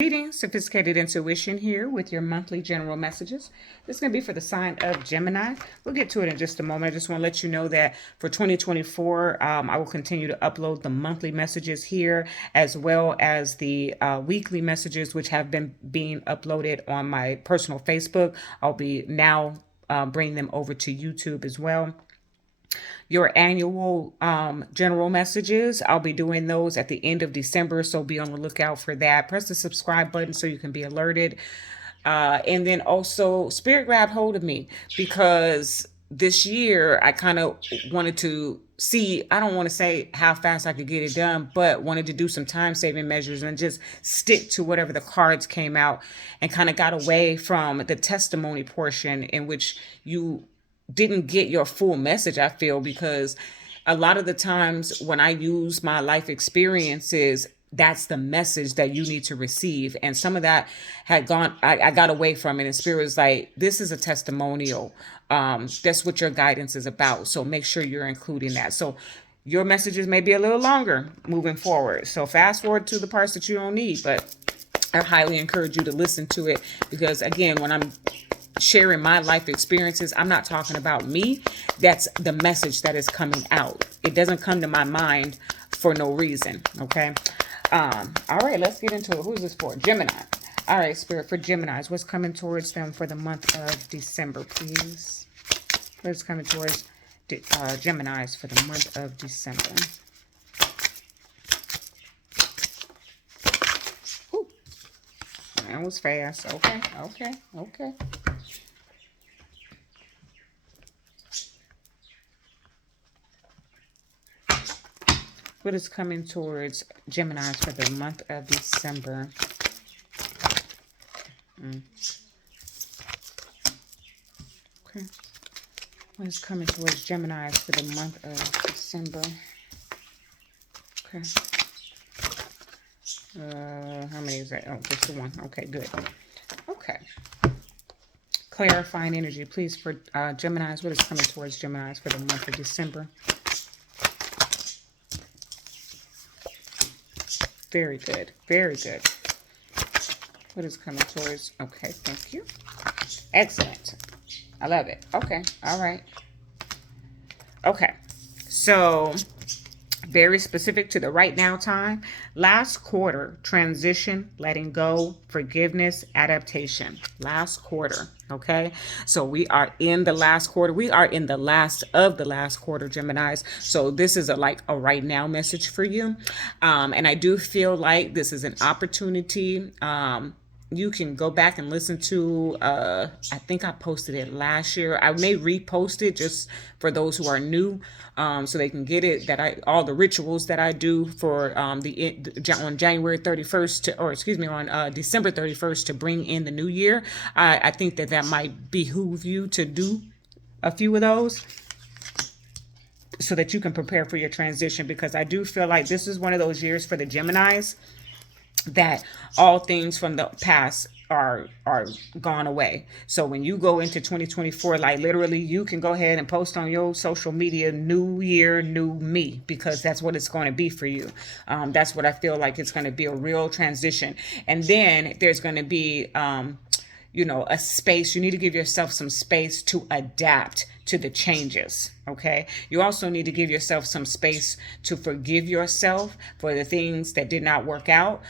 Reading Sophisticated Intuition here with your monthly general messages. This is going to be for the sign of Gemini. We'll get to it in just a moment. I just want to let you know that for 2024, I will continue to upload the monthly messages here as well as the weekly messages, which have been being uploaded on my personal Facebook. I'll be now bringing them over to YouTube as well. Your annual general messages, I'll be doing those at the end of December, so be on the lookout for that. Press the subscribe button so you can be alerted. And then also, Spirit grabbed hold of me because this year I kind of wanted to see, I don't want to say how fast I could get it done, but wanted to do some time saving measures and just stick to whatever the cards came out, and kind of got away from the testimony portion in which you didn't get your full message, I feel, because a lot of the times when I use my life experiences, that's the message that you need to receive. And some of that had gone, I got away from it. And Spirit was like, this is a testimonial. That's what your guidance is about. So make sure you're including that. So your messages may be a little longer moving forward. So fast forward to the parts that you don't need, but I highly encourage you to listen to it, because again, when I'm sharing my life experiences, I'm not talking about me. That's the message that is coming out. It doesn't come to my mind for no reason. Okay. All right, let's get into it. Who's this for? Gemini. All right, Spirit, for Geminis, what's coming towards them for the month of December, please? What's coming towards Geminis for the month of December? Whew. That was fast. Okay. What is coming towards Geminis for the month of December? Okay. What is coming towards Geminis for the month of December? Okay. How many is that? Oh, just the one. Okay, good. Okay. Clarifying energy, please, for Geminis. What is coming towards Geminis for the month of December? Very good. Very good. What is coming towards? Okay, thank you. Excellent. I love it. Okay. All right. Okay. So, very specific to the right now time. Last quarter, transition, letting go, forgiveness, adaptation. Last quarter. Okay. So we are in the last quarter. We are in the last of the last quarter, Geminis. So this is like a right now message for you. And I do feel like this is an opportunity. You can go back and listen to, I think I posted it last year. I may repost it just for those who are new, so they can get it, that all the rituals that I do for on January 31st on December 31st to bring in the new year. I think that might behoove you to do a few of those so that you can prepare for your transition, because I do feel like this is one of those years for the Geminis that all things from the past are gone away. So when you go into 2024, like literally you can go ahead and post on your social media, new year, new me, because that's what it's going to be for you. That's what I feel like. It's going to be a real transition. And then there's going to be a space. You need to give yourself some space to adapt to the changes. Okay. You also need to give yourself some space to forgive yourself for the things that did not work out,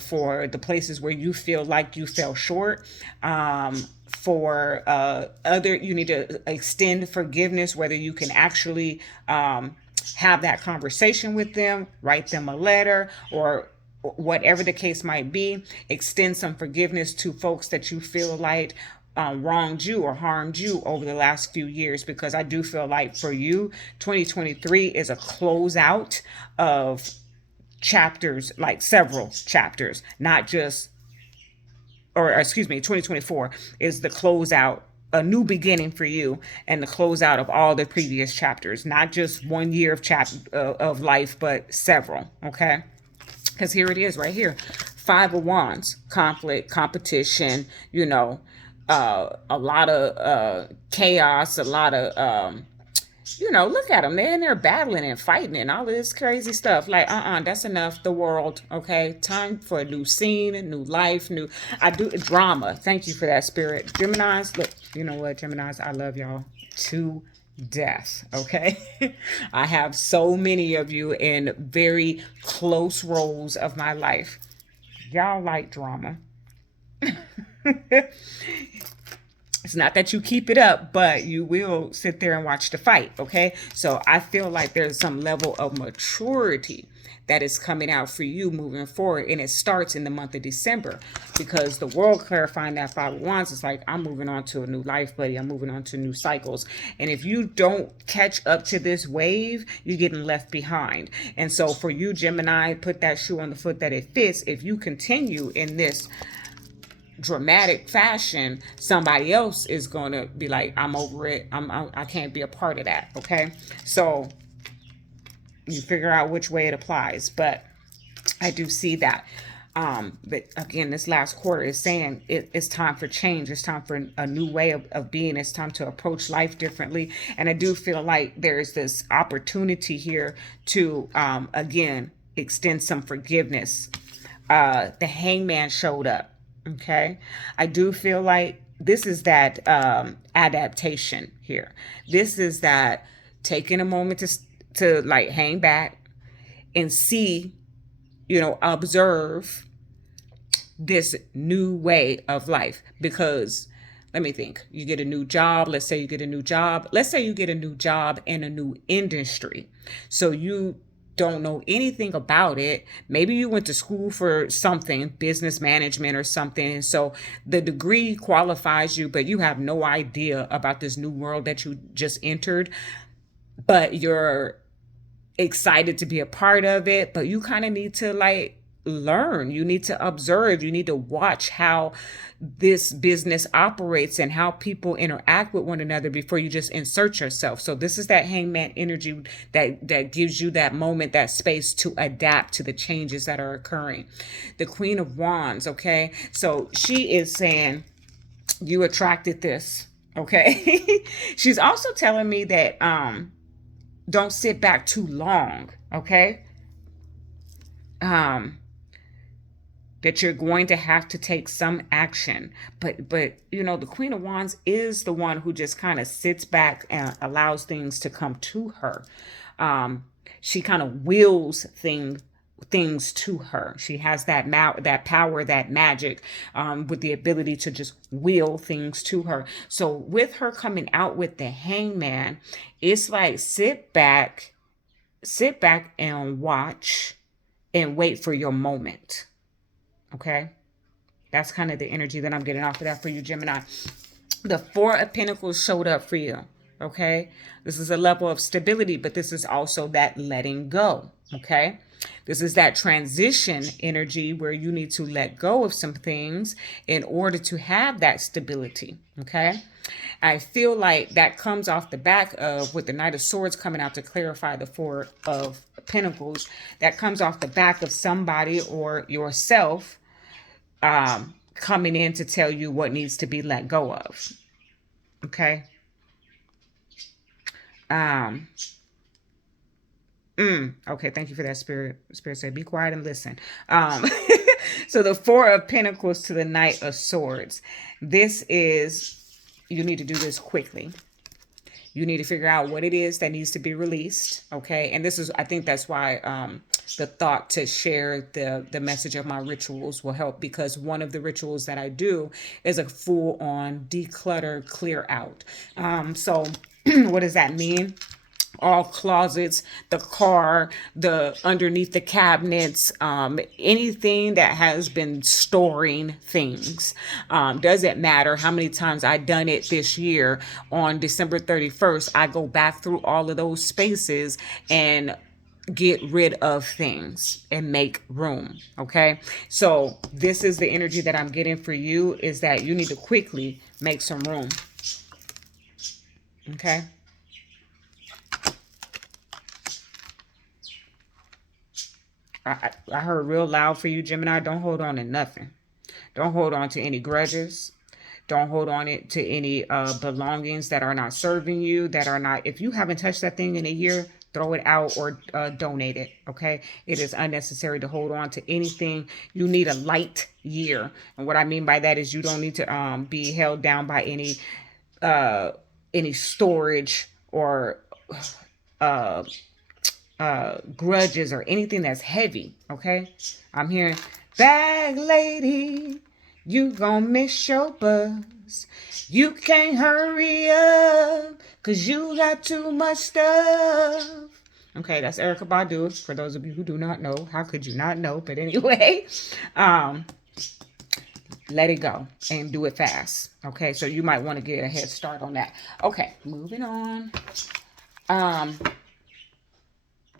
for the places where you feel like you fell short, you need to extend forgiveness, whether you can actually have that conversation with them, write them a letter, or whatever the case might be. Extend some forgiveness to folks that you feel like wronged you or harmed you over the last few years, because I do feel like for you, 2023 is a closeout of chapters, like several chapters, not just, or excuse me, 2024 is the closeout, a new beginning for you, and the closeout of all the previous chapters, not just 1 year of life, but several. Okay. Because here it is right here. 5 of Wands, conflict, competition, a lot of chaos, a lot of Look at them. They're in there battling and fighting and all of this crazy stuff. Like, that's enough. The world, okay? Time for a new scene, a new life, I do drama. Thank you for that, Spirit. Geminis, look, you know what, Geminis, I love y'all to death, okay? I have so many of you in very close roles of my life. Y'all like drama. It's not that you keep it up, but you will sit there and watch the fight, okay? So I feel like there's some level of maturity that is coming out for you moving forward, and it starts in the month of December, because the world clarifying that Five of Wands is like, I'm moving on to a new life, buddy. I'm moving on to new cycles. And if you don't catch up to this wave, you're getting left behind. And so for you, Gemini, put that shoe on the foot that it fits. If you continue in this dramatic fashion, somebody else is going to be like, I'm over it. I can't be a part of that. Okay. So you figure out which way it applies, but I do see that. But again, this last quarter is saying it's time for change. It's time for a new way of being. It's time to approach life differently. And I do feel like there's this opportunity here to, again, extend some forgiveness. The Hangman showed up. Okay. I do feel like this is that adaptation here. This is that taking a moment to like hang back and see, observe this new way of life. Because let me think, you get a new job. Let's say you get a new job. Let's say you get a new job in a new industry. So you don't know anything about it. Maybe you went to school for something, business management or something. And so the degree qualifies you, but you have no idea about this new world that you just entered. But you're excited to be a part of it, but you kind of need to like learn. You need to observe. You need to watch how this business operates and how people interact with one another before you just insert yourself. So this is that Hangman energy that gives you that moment, that space to adapt to the changes that are occurring. The Queen of Wands, okay? So she is saying you attracted this, okay? She's also telling me that don't sit back too long, okay? That you're going to have to take some action. But the Queen of Wands is the one who just kind of sits back and allows things to come to her. She kind of wills things to her. She has that power, that magic, with the ability to just will things to her. So with her coming out with the Hangman, it's like sit back and watch and wait for your moment. Okay. That's kind of the energy that I'm getting off of that for you, Gemini. The Four of Pentacles showed up for you. Okay. This is a level of stability, but this is also that letting go. Okay. This is that transition energy where you need to let go of some things in order to have that stability. Okay. I feel like that comes off the back of, with the Knight of Swords coming out to clarify the Four of Pentacles, that comes off the back of somebody or yourself coming in to tell you what needs to be let go of. Okay. Okay, thank you for that, Spirit. Spirit said, be quiet and listen. So the Four of Pentacles to the Knight of Swords. This is, you need to do this quickly. You need to figure out what it is that needs to be released. Okay. And this is, I think that's why the thought to share the message of my rituals will help, because one of the rituals that I do is a full on declutter, clear out. So what does that mean? All closets, the car, the underneath the cabinets, anything that has been storing things. Doesn't matter how many times I've done it this year. On December 31st, I go back through all of those spaces and get rid of things and make room. Okay. So this is the energy that I'm getting for you, is that you need to quickly make some room. Okay. I heard real loud for you, Gemini. Don't hold on to nothing. Don't hold on to any grudges. Don't hold on it to any belongings that are not serving you, that are not, if you haven't touched that thing in a year, throw it out or donate it. Okay. It is unnecessary to hold on to anything. You need a light year. And what I mean by that is you don't need to be held down by any storage or grudges or anything that's heavy. Okay. I'm hearing, bag lady, you gonna miss your bus. You can't hurry up because you got too much stuff. Okay, that's Erykah Badu. For those of you who do not know, how could you not know? But anyway, let it go and do it fast. Okay, so you might want to get a head start on that. Okay, moving on.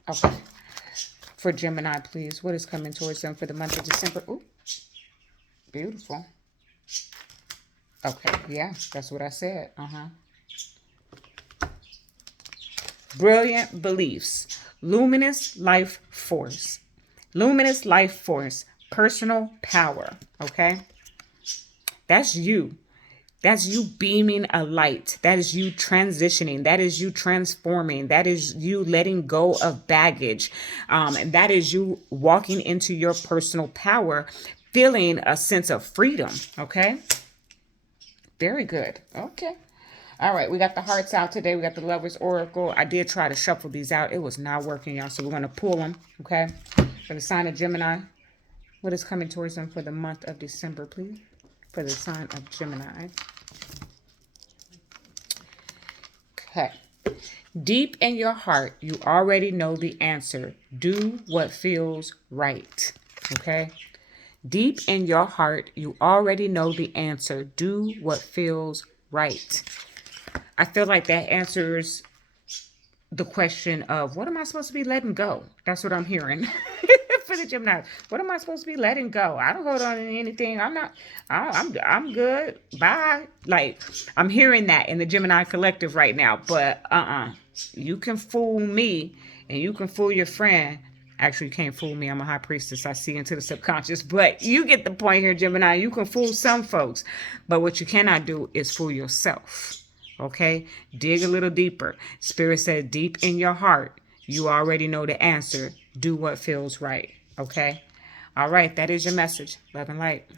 Okay, for Gemini, please, what is coming towards them for the month of December? Ooh, beautiful. Okay, yeah, that's what I said. Brilliant beliefs. Luminous life force. Luminous life force. Personal power. Okay? That's you. That's you beaming a light. That is you transitioning. That is you transforming. That is you letting go of baggage. And that is you walking into your personal power, feeling a sense of freedom. Okay? Very good. Okay. All right. We got the hearts out today. We got the Lover's Oracle. I did try to shuffle these out. It was not working, y'all. So we're going to pull them. Okay. For the sign of Gemini. What is coming towards them for the month of December, please? For the sign of Gemini. Okay. Deep in your heart, you already know the answer. Do what feels right. Okay. Deep in your heart, you already know the answer. Do what feels right. I feel like that answers the question of what am I supposed to be letting go? That's what I'm hearing for the Gemini. What am I supposed to be letting go? I don't hold on to anything. I'm good. Bye. Like, I'm hearing that in the Gemini collective right now. But you can fool me and you can fool your friend. Actually, you can't fool me. I'm a high priestess. I see into the subconscious. But you get the point here, Gemini. You can fool some folks. But what you cannot do is fool yourself. Okay? Dig a little deeper. Spirit said, deep in your heart, you already know the answer. Do what feels right. Okay? All right. That is your message. Love and light.